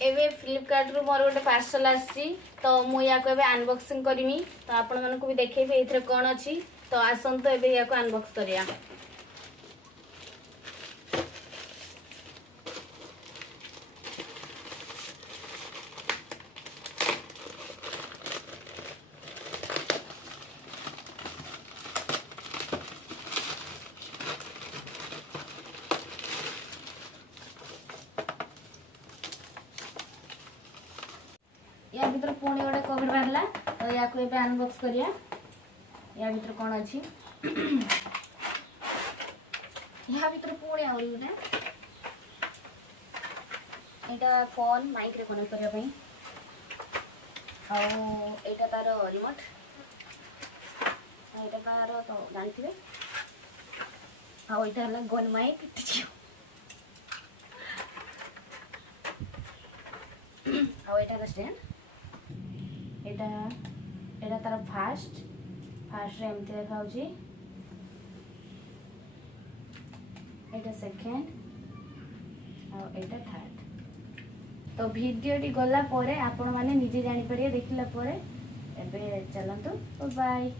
एबे फ्लिपकार्ट रु मोर गोटे पार्सल आसी तो मु या को एबे अनबॉक्सिंग करमी तो आपण मन को भी देखेबे एथरे कोन अछि तो आसन तो एबे या को अनबॉक्स करिया। या भीतर पुणी गोटे कवर बाहरला तो या को एबे अनबॉक्स करिया। या भीतर कोन अछि या भीतर पुणी आउली गोटे एटा फोन माइक रे कनेक्ट करिया पई आउ एटा तार रिमोट एटा तार तो जानथिबे आउ एटा हला गोल माइक आउ एटा स्टैंड एटा तार फास्ट रे एमती देखा एटा सेकेंड और एटा थर्ड। तो वीडियोटी गला परे आपण माने निजे जानि परिए देखिला परे एबे चलंतु बाय।